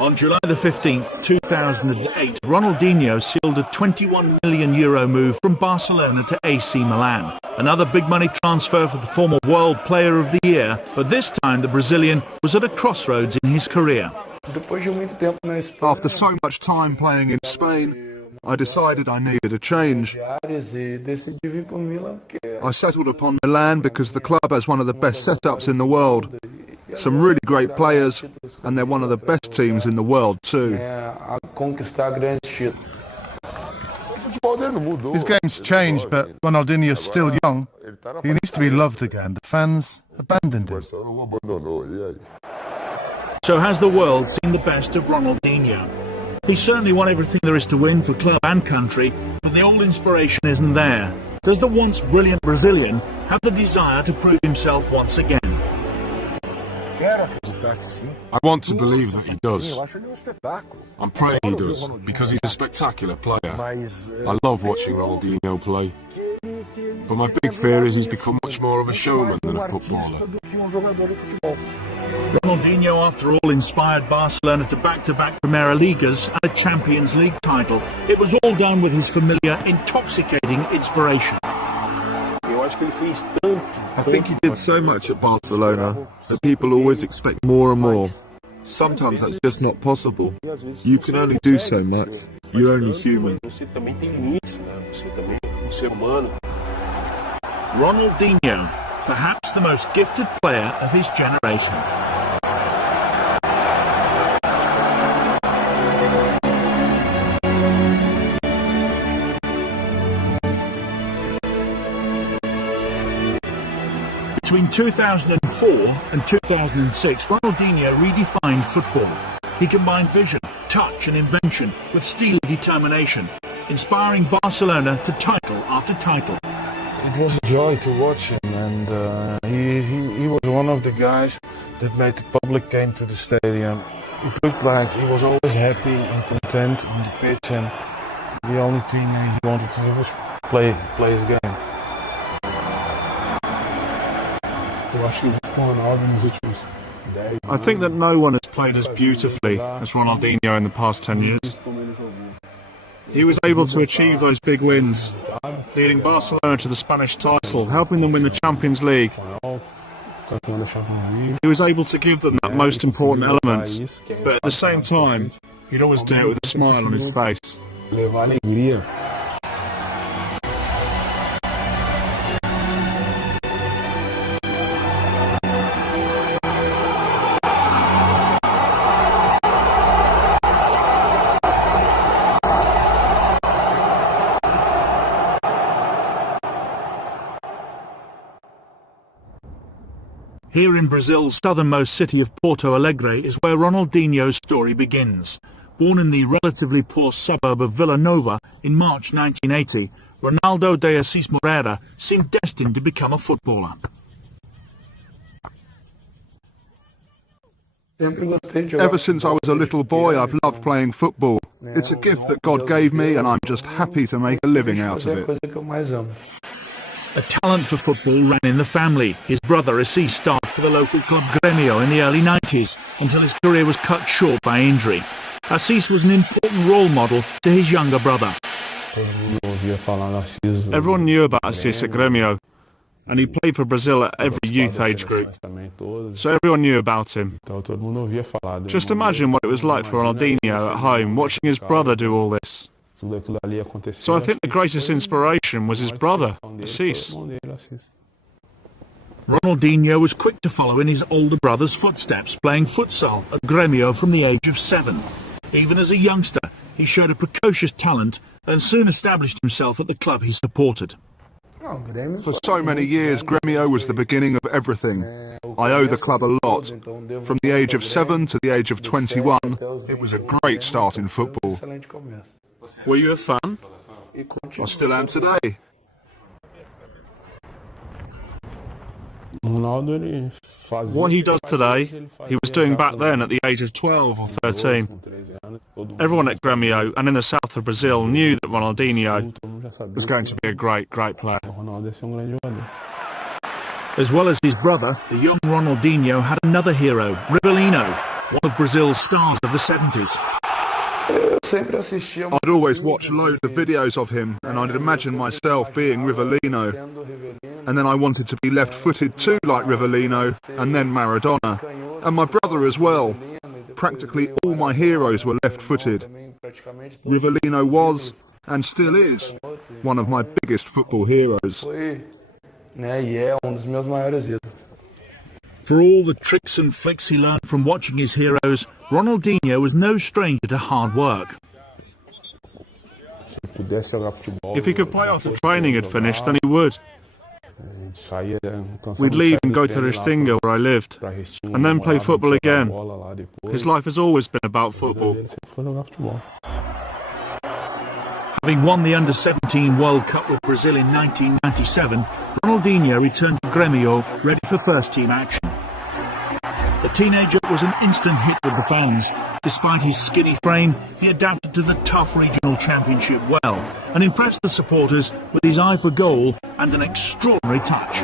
On July the 15th, 2008, Ronaldinho sealed a €21 million move from Barcelona to AC Milan. Another big money transfer for the former World Player of the Year, but this time the Brazilian was at a crossroads in his career. After so much time playing in Spain, I decided I needed a change. I settled upon Milan because the club has one of the best setups in the world. Some really great players, and they're one of the best teams in the world too. His game's changed, but Ronaldinho's still young. He needs to be loved again. The fans abandoned him. So has the world seen the best of Ronaldinho? He certainly won everything there is to win for club and country, but the old inspiration isn't there. Does the once brilliant Brazilian have the desire to prove himself once again? I want to believe that he does. I'm praying he does, because he's a spectacular player. I love watching Ronaldinho play. But my big fear is he's become much more of a showman than a footballer. Ronaldinho, after all, inspired Barcelona to back-to-back Primera Ligas and a Champions League title. It was all done with his familiar, intoxicating inspiration. I think he did so much at Barcelona that people always expect more and more. Sometimes that's just not possible. You can only do so much. You're only human. Ronaldinho, perhaps the most gifted player of his generation. Between 2004 and 2006, Ronaldinho redefined football. He combined vision, touch and invention with steely determination, inspiring Barcelona to title after title. It was a joy to watch him, and he was one of the guys that made the public came to the stadium. It looked like he was always happy and content on the pitch, and the only thing he wanted to do was play his game. I think that no one has played as beautifully as Ronaldinho in the past 10 years. He was able to achieve those big wins, leading Barcelona to the Spanish title, helping them win the Champions League. He was able to give them that most important element, but at the same time, he'd always do it with a smile on his face. Here in Brazil's southernmost city of Porto Alegre is where Ronaldinho's story begins. Born in the relatively poor suburb of Vila Nova in March 1980, Ronaldo de Assis Moreira seemed destined to become a footballer. Ever since I was a little boy, I've loved playing football. It's a gift that God gave me, and I'm just happy to make a living out of it. A talent for football ran in the family. His brother Assis started for the local club Grêmio in the early 90s until his career was cut short by injury. Assis was an important role model to his younger brother. Everyone knew about Assis at Grêmio. and he played for Brazil at every youth age group, so everyone knew about him. Just imagine what it was like for Ronaldinho at home, watching his brother do all this. So I think the greatest inspiration was his brother, Assis. Ronaldinho was quick to follow in his older brother's footsteps, playing futsal at Grêmio from the age of 7. Even as a youngster, he showed a precocious talent and soon established himself at the club he supported. For so many years, Grêmio was the beginning of everything. I owe the club a lot. From the age of 7 to the age of 21, it was a great start in football. Were you a fan? I still am today. What he does today, he was doing back then at the age of 12 or 13. Everyone at Grêmio and in the south of Brazil knew that Ronaldinho was going to be a great player. As well as his brother, the young Ronaldinho had another hero, Rivellino, one of Brazil's stars of the 70s. I'd always watch loads of videos of him, and I'd imagine myself being Rivellino. And then I wanted to be left-footed too, like Rivellino, and then Maradona. And my brother as well. Practically all my heroes were left-footed. Rivellino was, and still is, one of my biggest football heroes. For all the tricks and flicks he learned from watching his heroes, Ronaldinho was no stranger to hard work. If he could play after training had finished, then he would. We'd leave and go to Restinga, where I lived, and then play football again. His life has always been about football. Having won the Under-17 World Cup with Brazil in 1997, Ronaldinho returned to Grêmio ready for first-team action. The teenager was an instant hit with the fans. Despite his skinny frame, he adapted to the tough regional championship well and impressed the supporters with his eye for goal and an extraordinary touch.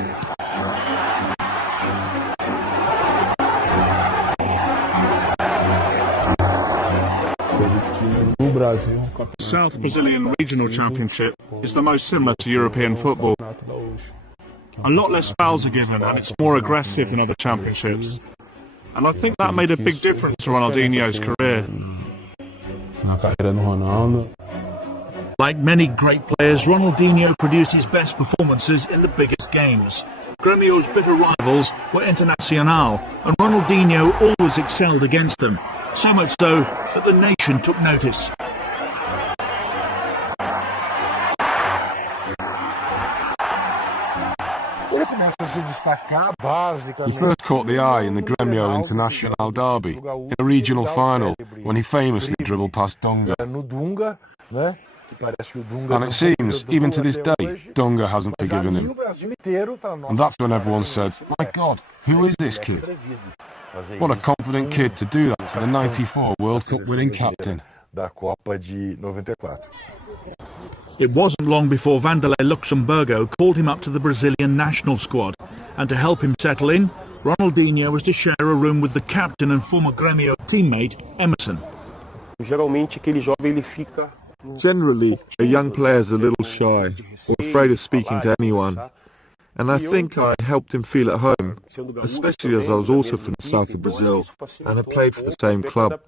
South Brazilian Regional Championship is the most similar to European football. A lot less fouls are given and it's more aggressive than other championships. And I think that made a big difference to Ronaldinho's career. Like many great players, Ronaldinho produced his best performances in the biggest games. Grêmio's bitter rivals were Internacional, and Ronaldinho always excelled against them, so much so that the nation took notice. He first caught the eye in the Grêmio Internacional derby, in a regional final, when he famously dribbled past Dunga. And it seems, even to this day, Dunga hasn't forgiven him. And that's when everyone said, "My God, who is this kid?" What a confident kid to do that to the '94 World Cup winning captain. It wasn't long before Vanderlei Luxemburgo called him up to the Brazilian national squad, and to help him settle in, Ronaldinho was to share a room with the captain and former Grêmio teammate, Emerson. Generally, a young player's a little shy, or afraid of speaking to anyone. And I think I helped him feel at home, especially as I was also from the south of Brazil, and had played for the same club.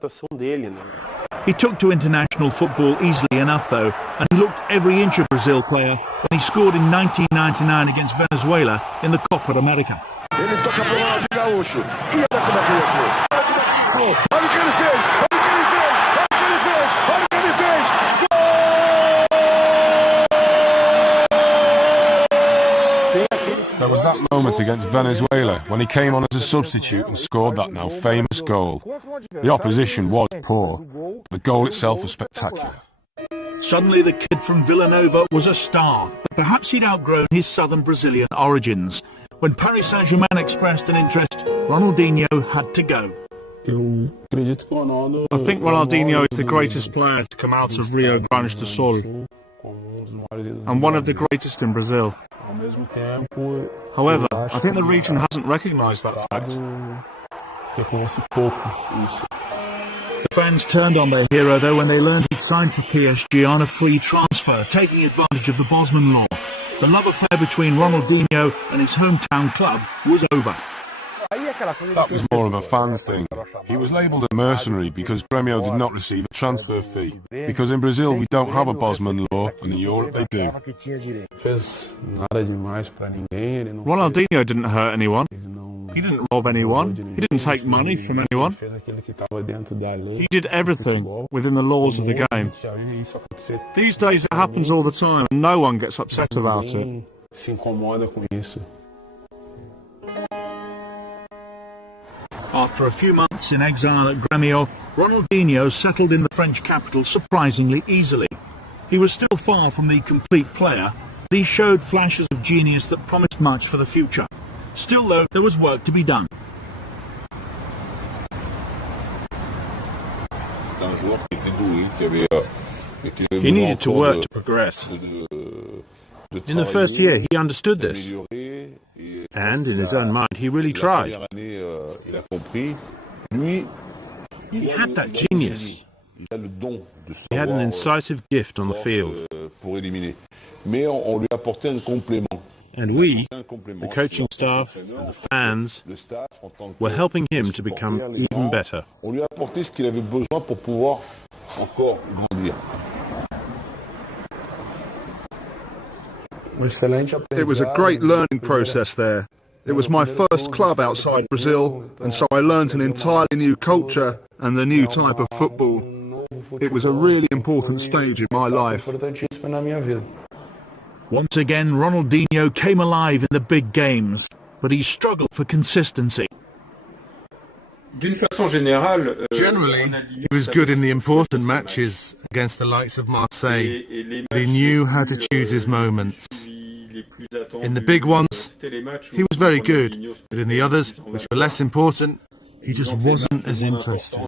He took to international football easily enough though, and he looked every inch a Brazil player when he scored in 1999 against Venezuela in the Copa America. There was that moment against Venezuela when he came on as a substitute and scored that now famous goal. The opposition was poor, but the goal itself was spectacular. Suddenly the kid from Villanova was a star, but perhaps he'd outgrown his southern Brazilian origins. When Paris Saint-Germain expressed an interest, Ronaldinho had to go. I think Ronaldinho is the greatest player to come out of Rio Grande do Sul, and one of the greatest in Brazil. However, I think the region hasn't recognised that fact. The fans turned on their hero though when they learned he'd signed for PSG on a free transfer, taking advantage of the Bosman law. The love affair between Ronaldinho and his hometown club was over. That was more of a fans thing. He was labelled a mercenary because Grêmio did not receive a transfer fee. Because in Brazil we don't have a Bosman law, and in Europe they do. Ronaldinho didn't hurt anyone. He didn't rob anyone. He didn't take money from anyone. He did everything within the laws of the game. These days it happens all the time and no one gets upset about it. After a few months in exile at Grêmio, Ronaldinho settled in the French capital surprisingly easily. He was still far from the complete player, but he showed flashes of genius that promised much for the future. Still, though, there was work to be done. He needed to work to progress. In the first year, he understood this. And in his own mind, he really tried. He had that genius. He had an incisive gift on the field. And we, the coaching staff and the fans, were helping him to become even better. It was a great learning process there. It was my first club outside Brazil, and so I learned an entirely new culture and a new type of football. It was a really important stage in my life. Once again, Ronaldinho came alive in the big games, but he struggled for consistency. Generally, he was good in the important matches against the likes of Marseille, but he knew how to choose his moments. In the big ones, he was very good, but in the others, which were less important, he just wasn't as interested.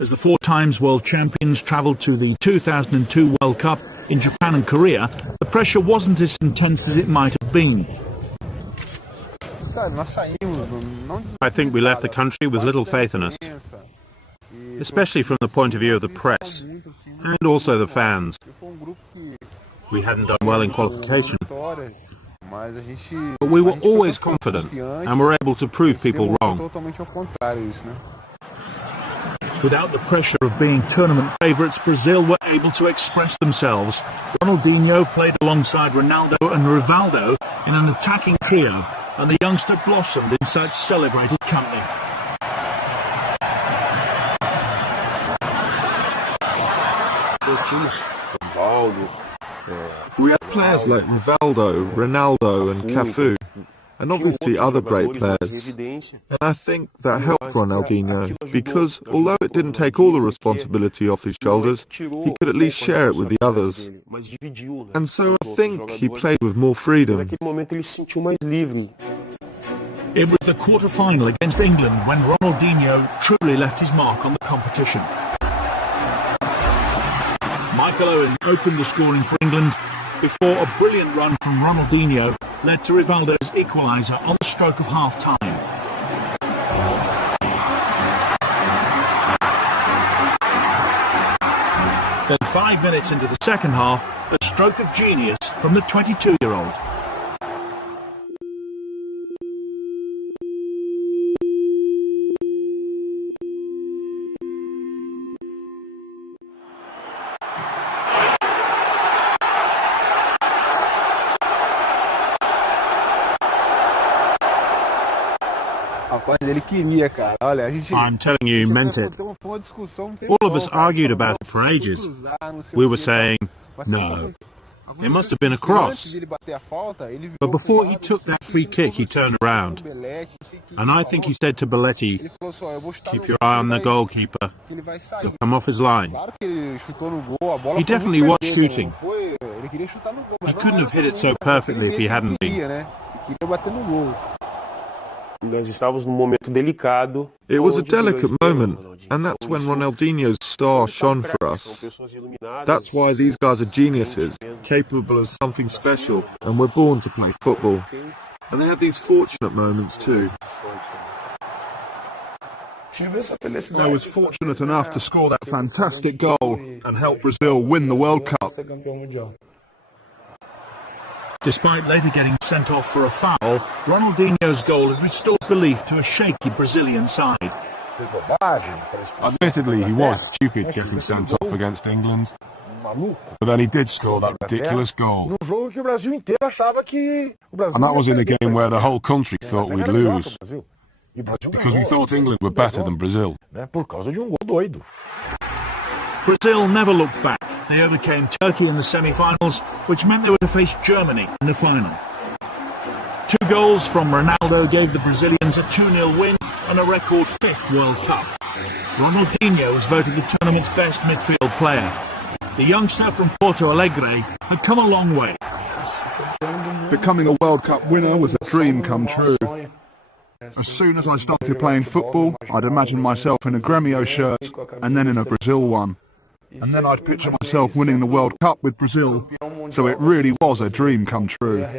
As the four times world champions travelled to the 2002 World Cup in Japan and Korea, the pressure wasn't as intense as it might have been. I think we left the country with little faith in us, especially from the point of view of the press, and also the fans. We hadn't done well in qualification, but we were always confident, and were able to prove people wrong. Without the pressure of being tournament favourites, Brazil were able to express themselves. Ronaldinho played alongside Ronaldo and Rivaldo in an attacking trio, and the youngster blossomed in such celebrated company. We had players like Rivaldo, Ronaldo and Cafu, and obviously other great players. And I think that helped Ronaldinho, because although it didn't take all the responsibility off his shoulders, he could at least share it with the others. And so I think he played with more freedom. It was the quarter-final against England when Ronaldinho truly left his mark on the competition. Michael Owen opened the scoring for England before a brilliant run from Ronaldinho led to Rivaldo's equaliser on the stroke of half-time. Then 5 minutes into the second half, a stroke of genius from the 22-year-old. I'm telling you, he meant it. All of us argued about it for ages. We were saying, no, it must have been a cross. But before he took that free kick, he turned around. And I think he said to Belletti, keep your eye on the goalkeeper. He'll come off his line. He definitely was shooting. He couldn't have hit it so perfectly if he hadn't been. It was a delicate moment, and that's when Ronaldinho's star shone for us. That's why these guys are geniuses, capable of something special, and were born to play football. And they had these fortunate moments too. I was fortunate enough to score that fantastic goal and help Brazil win the World Cup. Despite later getting sent off for a foul, Ronaldinho's goal had restored belief to a shaky Brazilian side. Admittedly, he was stupid getting sent off against England. But then he did score that ridiculous goal. And that was in a game where the whole country thought we'd lose. Because we thought England were better than Brazil. Brazil never looked back. They overcame Turkey in the semi-finals, which meant they were to face Germany in the final. 2 goals from Ronaldo gave the Brazilians a 2-0 win and a record 5th World Cup. Ronaldinho was voted the tournament's best midfield player. The youngster from Porto Alegre had come a long way. Becoming a World Cup winner was a dream come true. As soon as I started playing football, I'd imagine myself in a Grêmio shirt and then in a Brazil one. And then I'd picture myself winning the World Cup with Brazil, so it really was a dream come true. Back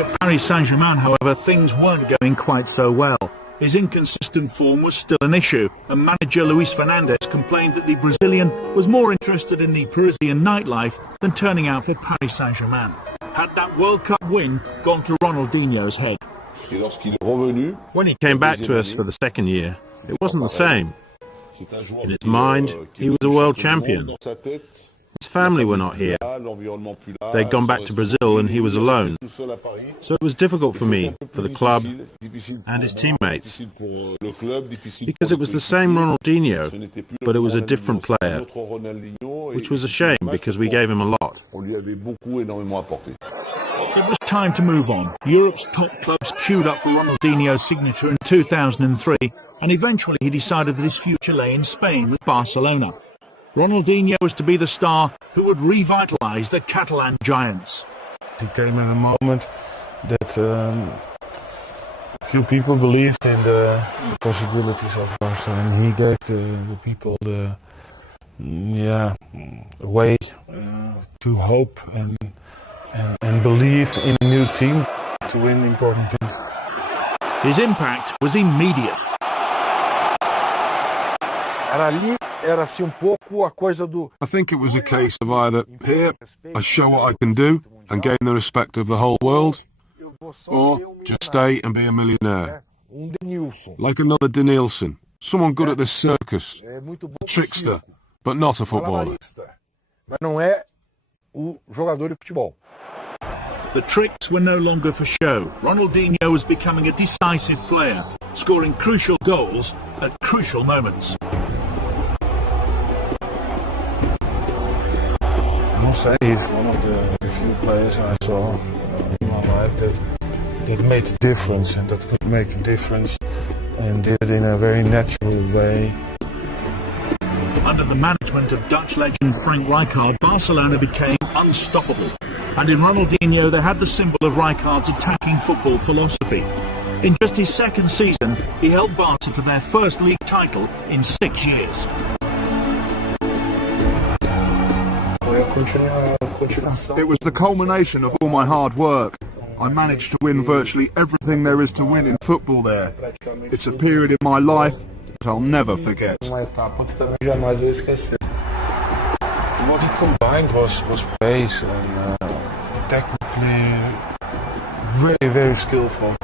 at Paris Saint-Germain, however, things weren't going quite so well. His inconsistent form was still an issue, and manager Luis Fernandes complained that the Brazilian was more interested in the Parisian nightlife than turning out for Paris Saint-Germain. Had that World Cup win gone to Ronaldinho's head? When he came back to us for the second year, it wasn't the same. In his mind, he was a world champion. His family were not here. They'd gone back to Brazil and he was alone. So it was difficult for me, for the club, and his teammates. Because it was the same Ronaldinho, but it was a different player. Which was a shame because we gave him a lot. It was time to move on. Europe's top clubs queued up for Ronaldinho's signature in 2003, and eventually he decided that his future lay in Spain with Barcelona. Ronaldinho was to be the star who would revitalise the Catalan giants. He came in a moment that few people believed in the possibilities of Barcelona, and he gave the people the way to hope and believe in a new team to win important things. His impact was immediate. I think it was a case of either, here, I show what I can do and gain the respect of the whole world, or just stay and be a millionaire. Like another Denilson, someone good at this circus, a trickster, but not a footballer. The tricks were no longer for show. Ronaldinho was becoming a decisive player, scoring crucial goals at crucial moments. I must say he's one of the few players I saw in my life that made a difference and that could make a difference and did it in a very natural way. Under the management of Dutch legend Frank Rijkaard, Barcelona became unstoppable. And in Ronaldinho they had the symbol of Rijkaard's attacking football philosophy. In just his second season, he helped Barca to their first league title in 6 years. It was the culmination of all my hard work. I managed to win virtually everything there is to win in football there. It's a period in my life that I'll never forget. What he combined was pace and technically very, very skillful.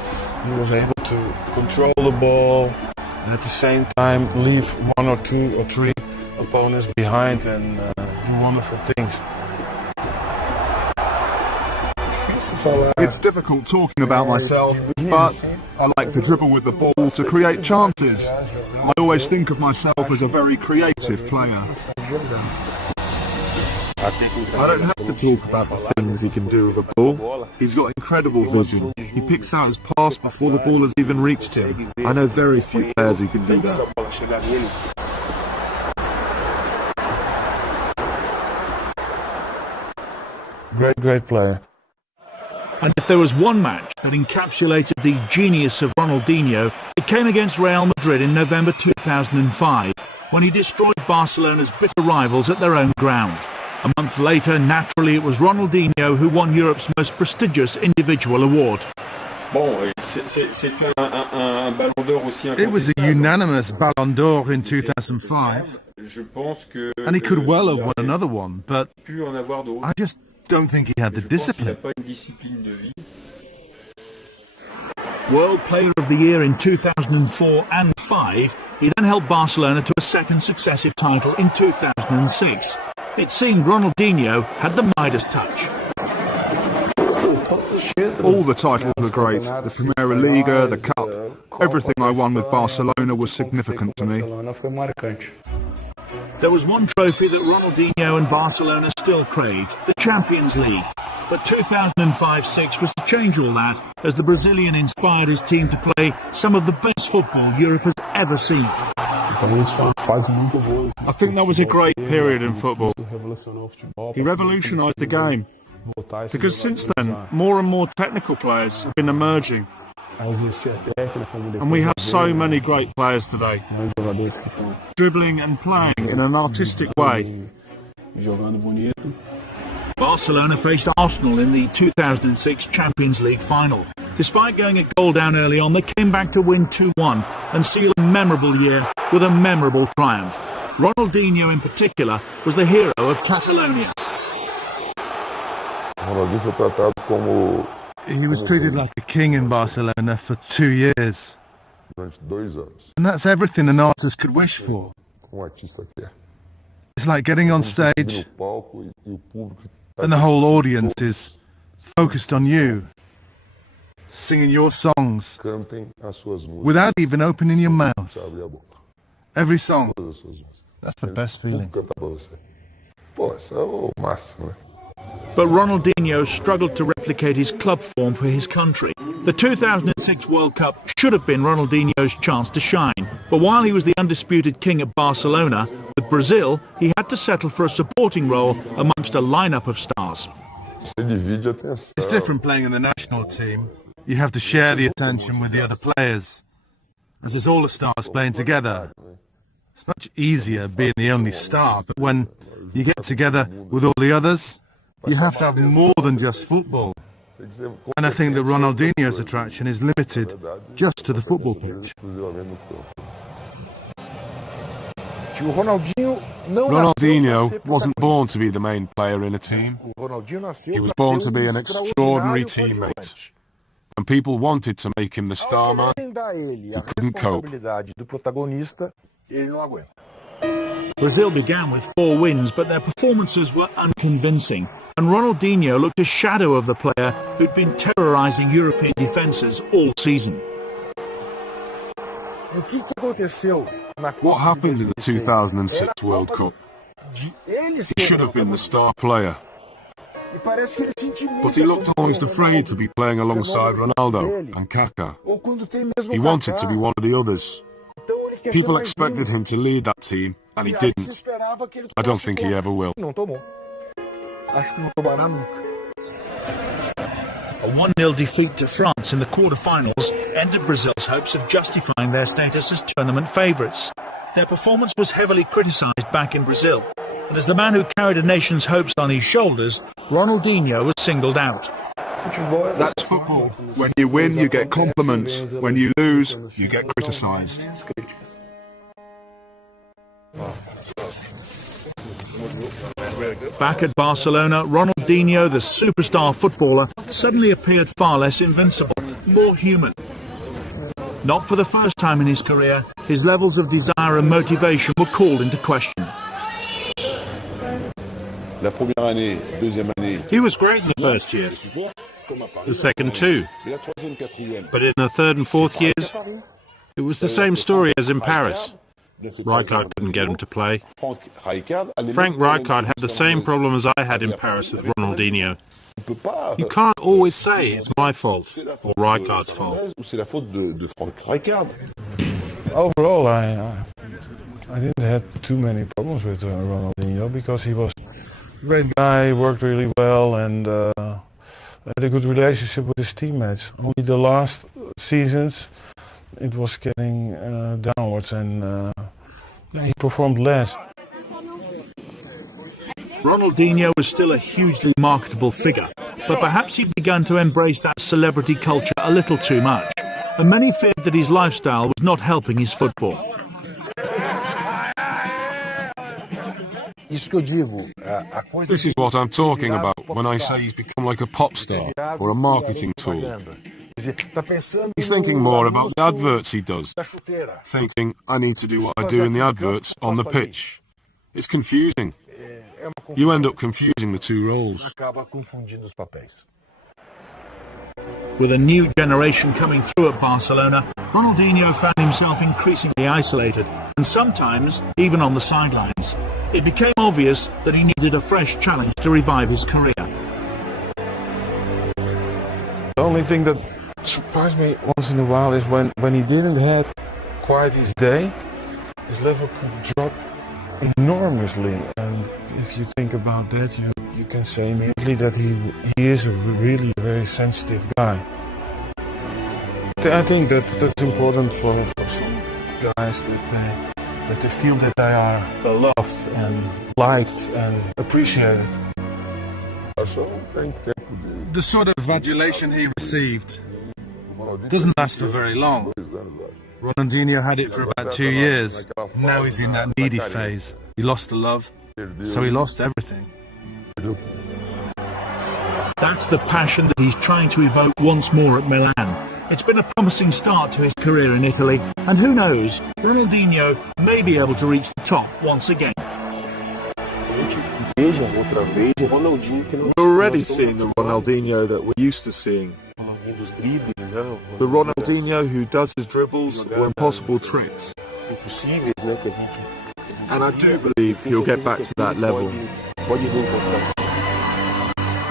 He was able to control the ball and at the same time leave 1 or 2 or 3 opponents behind and do wonderful things. It's difficult talking about myself, but I like to dribble with the ball to create chances. I always think of myself as a very creative player. I don't have to talk about the things he can do with a ball. He's got incredible vision. He picks out his pass before the ball has even reached him. I know very few players who can do that. Great player. And if there was one match that encapsulated the genius of Ronaldinho, it came against Real Madrid in November 2005, when he destroyed Barcelona's bitter rivals at their own ground. A month later, naturally, it was Ronaldinho who won Europe's most prestigious individual award. It was a unanimous Ballon d'Or in 2005, and he could well have won another one, but I just don't think he had the discipline. World Player of the Year in 2004 and 5, he then helped Barcelona to a second successive title in 2006. It seemed Ronaldinho had the Midas touch. All the titles were great. The Primera Liga, the Cup, everything I won with Barcelona was significant to me. There was one trophy that Ronaldinho and Barcelona still craved, the Champions League. But 2005-06 was to change all that, as the Brazilian inspired his team to play some of the best football Europe has ever seen. I think that was a great period in football. He revolutionised the game, because since then, more and more technical players have been emerging. And we have so many great players today, dribbling and playing in an artistic way. Barcelona faced Arsenal in the 2006 Champions League final. Despite going a goal down early on, they came back to win 2-1 and seal a memorable year with a memorable triumph. Ronaldinho in particular was the hero of Catalonia. He was treated like a king in Barcelona for 2 years. And that's everything an artist could wish for. It's like getting on stage and the whole audience is focused on you, singing your songs without even opening your mouth. Every song. That's the best feeling. But Ronaldinho struggled to replicate his club form for his country. The 2006 World Cup should have been Ronaldinho's chance to shine. But while he was the undisputed king at Barcelona, with Brazil, he had to settle for a supporting role amongst a lineup of stars. It's different playing in the national team. You have to share the attention with the other players, as it's all the stars playing together. It's much easier being the only star, but when you get together with all the others, you have to have more than just football. And I think that Ronaldinho's attraction is limited just to the football pitch. Ronaldinho wasn't born to be the main player in a team. He was born to be an extraordinary teammate. And people wanted to make him the star man who couldn't cope. Brazil began with 4 wins, but their performances were unconvincing. And Ronaldinho looked a shadow of the player who'd been terrorising European defences all season. What happened in the 2006 World Cup? He should have been the star player. But he looked almost afraid to be playing alongside Ronaldo and Kaká. He wanted to be one of the others. People expected him to lead that team, and he didn't. I don't think he ever will. A 1-0 defeat to France in the quarter-finals ended Brazil's hopes of justifying their status as tournament favourites. Their performance was heavily criticised back in Brazil, and as the man who carried a nation's hopes on his shoulders, Ronaldinho was singled out. That's football. When you win, you get compliments. When you lose, you get criticised. Back at Barcelona, Ronaldinho, the superstar footballer, suddenly appeared far less invincible, more human. Not for the first time in his career, his levels of desire and motivation were called into question. He was great in the first year, the second too, but in the third and fourth years, it was the same story as in Paris. Rijkaard couldn't get him to play. Frank Rijkaard had the same problem as I had in Paris with Ronaldinho. You can't always say it's my fault or Rijkaard's fault. Overall, I didn't have too many problems with Ronaldinho because he was Great guy, worked really well, and had a good relationship with his teammates. Only the last seasons, it was getting downwards, and he performed less. Ronaldinho was still a hugely marketable figure, but perhaps he'd begun to embrace that celebrity culture a little too much, and many feared that his lifestyle was not helping his football. This is what I'm talking about when I say he's become like a pop star or a marketing tool. He's thinking more about the adverts he does, thinking, I need to do what I do in the adverts on the pitch. It's confusing. You end up confusing the two roles. With a new generation coming through at Barcelona, Ronaldinho found himself increasingly isolated, and sometimes even on the sidelines. It became obvious that he needed a fresh challenge to revive his career. The only thing that surprised me once in a while is when he didn't have quite his day, his level could drop enormously. And if you think about that, you can say immediately that he is a really very sensitive guy. I think that's important for some guys, that they feel that they are beloved and liked and appreciated. The sort of adulation he received doesn't last for very long. Ronaldinho had it for about 2 years. Now he's in that needy phase. He lost the love, so he lost everything. That's the passion that he's trying to evoke once more at Milan. It's been a promising start to his career in Italy, and who knows, Ronaldinho may be able to reach the top once again. We're already seeing the Ronaldinho that we're used to seeing. The Ronaldinho who does his dribbles or impossible tricks. And I do believe he'll get back to that level.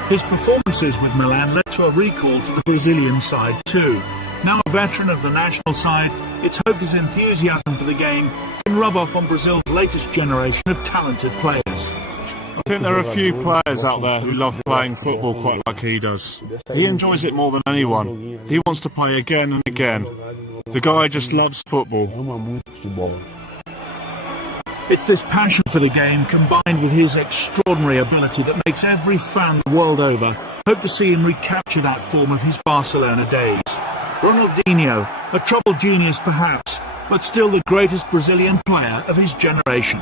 His performances with Milan led to a recall to the Brazilian side too. Now a veteran of the national side, it's hoped his enthusiasm for the game can rub off on Brazil's latest generation of talented players. I think there are a few players out there who love playing football quite like he does. He enjoys it more than anyone. He wants to play again and again. The guy just loves football. It's this passion for the game combined with his extraordinary ability that makes every fan the world over hope to see him recapture that form of his Barcelona days. Ronaldinho, a troubled genius perhaps, but still the greatest Brazilian player of his generation.